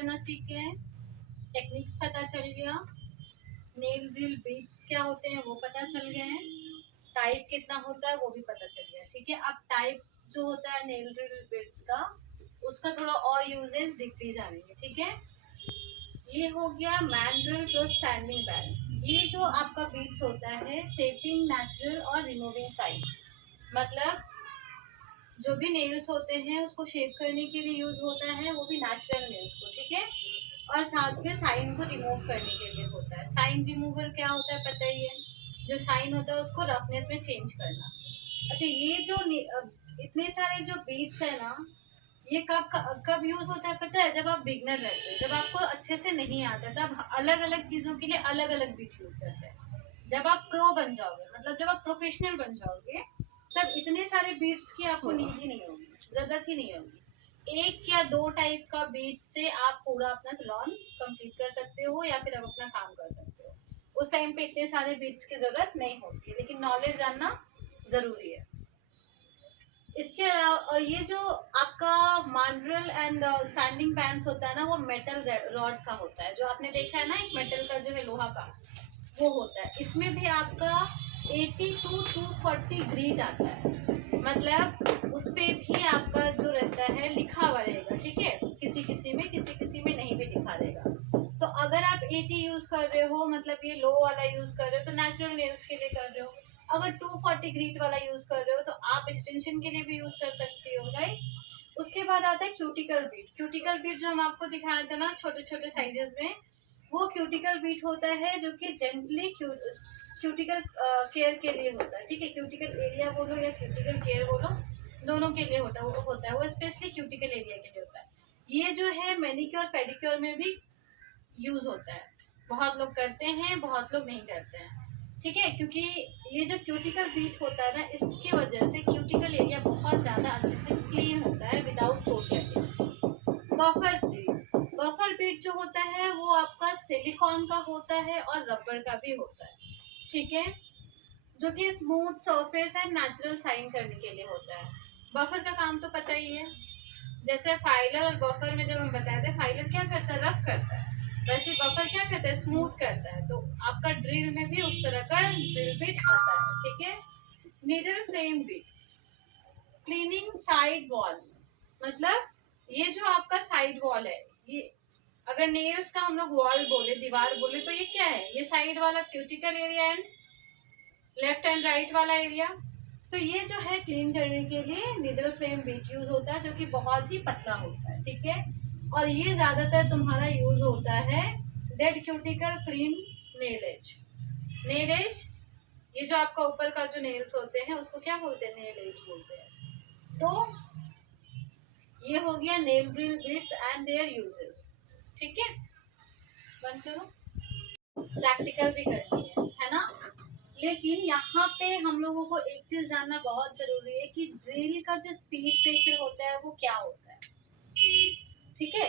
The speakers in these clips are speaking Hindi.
करना सीख गए हैं, टेक्निक्स पता चल गया, नेल ड्रिल बीट्स क्या होते हैं वो पता चल गए हैं, टाइप कितना होता है वो भी पता चल गया। ठीक है, अब टाइप जो होता है नेल ड्रिल बीट्स का, उसका थोड़ा और यूजेस दिखती जाएंगे। ठीक है, ये हो गया मैंड्रिल प्लस स्टैंडिंग बैंड्स। ये जो आपका बीट्स होता है शेपिंग नेचुरल और रिमूविंग साइन, मतलब जो भी नेल्स होते हैं उसको शेप करने के लिए यूज होता है, वो भी नेचुरल नेल्स को। ठीक है, और साथ में साइन को रिमूव करने के लिए होता है। साइन रिमूवर क्या होता है पता ही है, जो साइन होता है उसको रफनेस में चेंज करना। अच्छा, ये जो इतने सारे जो बीट्स है ना, ये कब यूज होता है पता है, जब आप बिगनर रहते हो, जब आपको अच्छे से नहीं आता तब अलग अलग चीजों के लिए अलग अलग बीट यूज करते हैं। जब आप प्रो बन जाओगे, मतलब जब आप प्रोफेशनल बन जाओगे, तब इतने सारे बीट्स की आपको नीड ही नहीं होगी, जरूरत ही नहीं होगी। एक या दो टाइप का बीट से आप पूरा अपना सैलून कंप्लीट कर सकते हो या फिर आप अपना काम कर सकते हो। उस टाइम पे इतने सारे बीट्स की जरूरत नहीं होती, लेकिन नॉलेज जानना जरूरी है। इसके अलावा, और ये जो आपका मांड्रिल एंड स्टैंडिंग बैंड्स होता है ना, वो मेटल रॉड का होता है। जो आपने देखा है ना, एक मेटल का जो है लोहा का, वो होता है। इसमें भी आपका 80 to 240 ग्रीड आता है, मतलब उस पे भी आपका जो रहता है लिखा हुआ रहेगा। ठीक है, किसी किसी में नहीं भी लिखा रहेगा। तो अगर आप 80 यूज कर रहे हो, मतलब ये लो वाला यूज कर रहे हो, तो नेचुरल नेल्स के लिए कर रहे हो। अगर 240 ग्रीड वाला यूज कर रहे हो तो आप एक्सटेंशन के लिए भी यूज कर सकते हो, राइट। उसके बाद आता है क्यूटिकल बीट। क्यूटिकल बीट जो हम आपको दिखाया था ना छोटे छोटे साइजेस में, वो क्यूटिकल बीट होता है जो कि जेंटली क्यूटिकल केयर के लिए होता है। ठीक है, क्यूटिकल एरिया बोलो या क्यूटिकल केयर बोलो, दोनों के लिए होता है वो स्पेशली क्यूटिकल एरिया के लिए होता है। ये जो है मैनिक्योर पेडिक्योर में भी यूज होता है। बहुत लोग करते हैं, बहुत लोग नहीं करते हैं। ठीक है, क्योंकि ये जो क्यूटिकल बीट होता है ना, इसकी वजह से क्यूटिकल एरिया बहुत ज्यादा अच्छे से क्लीन होता है विदाउट चोट लगे। बफर बीट जो होता है वो आपका सिलिकॉन का होता है और रबर का भी होता है। ठीक है, जो कि smooth surface and natural shine करने के लिए होता है। बफर का काम तो पता ही है, जैसे फाइलर और बफर में जब हम बताए थे, फाइलर क्या करता है, रफ करता है, वैसे बफर क्या करता है, स्मूथ करता है। तो आपका ड्रिल में भी उस तरह का ड्रिल बिट आता है। ठीक है, needle frame bit, cleaning side wall, मतलब ये जो आपका साइड वॉल है, ये अगर नेल्स का हम लोग वॉल बोले, दीवार बोले, तो ये क्या है, ये साइड वाला cuticle area and left and right वाला एरिया। तो ये जो है क्लीन करने के लिए नीडल फ्रेम बीट यूज होता है, जो कि बहुत ही पतला होता है। ठीक है, और ये ज्यादातर तुम्हारा यूज होता है dead cuticle clean nail edge. Nail edge, ये जो आपका ऊपर का जो नेल्स होते हैं उसको क्या बोलते हैं, नेल एज बोलते हैं। तो ये हो गया nail drill bits and there uses. ठीक है, बंद करो, प्रैक्टिकल भी करनी है ना। लेकिन यहाँ पे हम लोगों को एक चीज जानना बहुत जरूरी है कि ड्रिल का जो स्पीड प्रेशर होता है वो क्या होता है। ठीक है,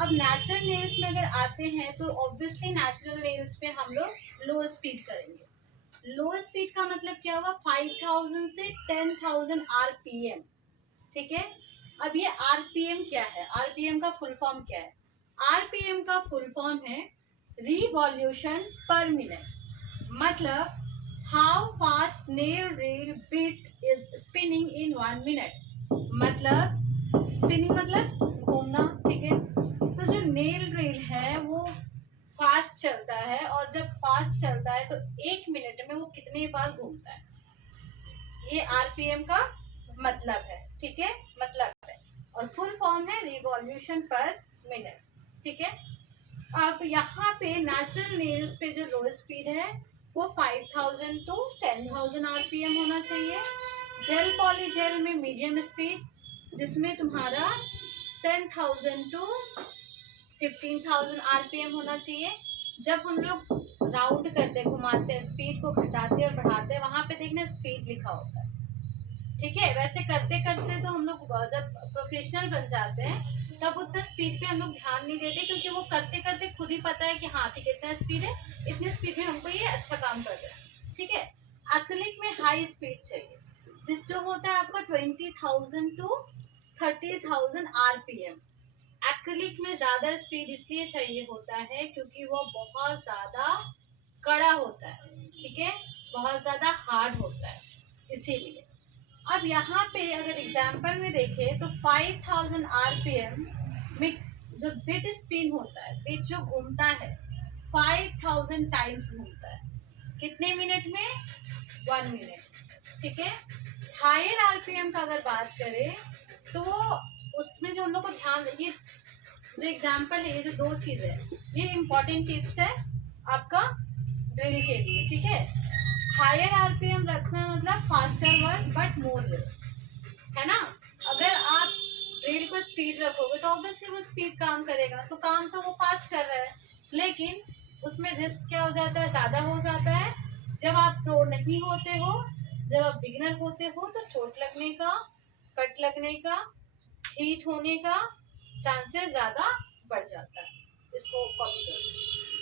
अब नेचुरल नेल्स में अगर आते हैं तो ऑब्वियसली नेचुरल नेल्स पे हम लोग लो स्पीड करेंगे। लो स्पीड का मतलब क्या हुआ, 5000 से 10,000 आरपीएम। ठीक है, अब ये आरपीएम क्या है, आरपीएम का फुल फॉर्म क्या है, आरपीएम का फुल फॉर्म है रिवॉल्यूशन पर मिनट, मतलब how fast nail drill bit is spinning in 1 minute. मतलब स्पिनिंग मतलब घूमना। ठीक है, तो जो नेल ड्रिल है वो फास्ट चलता है, और जब फास्ट चलता है तो 1 मिनट में वो कितने बार घूमता है, ये आरपीएम का मतलब है। ठीक है, मतलब है, और फुल फॉर्म है रिवॉल्यूशन पर मिनट। ठीक है, अब यहाँ पे नेचुरल नेल्स पे जो लो स्पीड है वो 5000 टू 10,000 आरपीएम होना चाहिए। जेल पॉली जेल में मीडियम स्पीड, जिसमें तुम्हारा 10,000 टू 15,000 आरपीएम होना चाहिए। जब हम लोग राउंड करते, घुमाते, स्पीड को घटाते और बढ़ाते, वहां पे देखना स्पीड लिखा होता है। ठीक है, वैसे करते करते तो हम लोग जब प्रोफेशनल बन जाते हैं तब उतना स्पीड पे हम लोग ध्यान नहीं देते, क्योंकि वो करते करते खुद ही पता है कि हाँ ठीक है, इतना स्पीड है, इतनी स्पीड में हमको ये अच्छा काम कर रहा है। ठीक है, एक्रिलिक में हाई स्पीड चाहिए, जिस जो होता है आपका 20,000 टू 30,000 आरपीएम। एक्रिलिक में ज्यादा स्पीड इसलिए चाहिए होता है क्योंकि वो बहुत ज्यादा कड़ा होता है, ठीक है, बहुत ज्यादा हार्ड होता है, इसीलिए। अब यहाँ पे अगर एग्जाम्पल में देखें तो 5000 आरपीएम में जो बिट स्पिन होता है, बिट जो घूमता है 5000 टाइम्स घूमता है, कितने मिनट में? 1 मिनट, ठीक है। हायर आरपीएम का अगर बात करें तो उसमें जो हम लोग को ध्यान, ये जो एग्जाम्पल है, ये जो दो चीज है, ये इंपॉर्टेंट टिप्स है आपका ड्रिल के लिए, ठीक है। हायर आरपीएम रखना मतलब faster work but more risk, है ना। अगर आप ड्रिल को स्पीड रखोगे तो ऑब्वियसली वो स्पीड काम करेगा, तो काम तो वो फास्ट कर रहा है, लेकिन उसमें रिस्क क्या हो जाता है? ज्यादा हो जाता है। जब आप प्रो नहीं होते हो, जब आप बिगिनर होते हो, तो चोट लगने का, कट लगने का, हीट होने का चांसेस ज्यादा बढ़ जाता है। इसको कॉपी करो।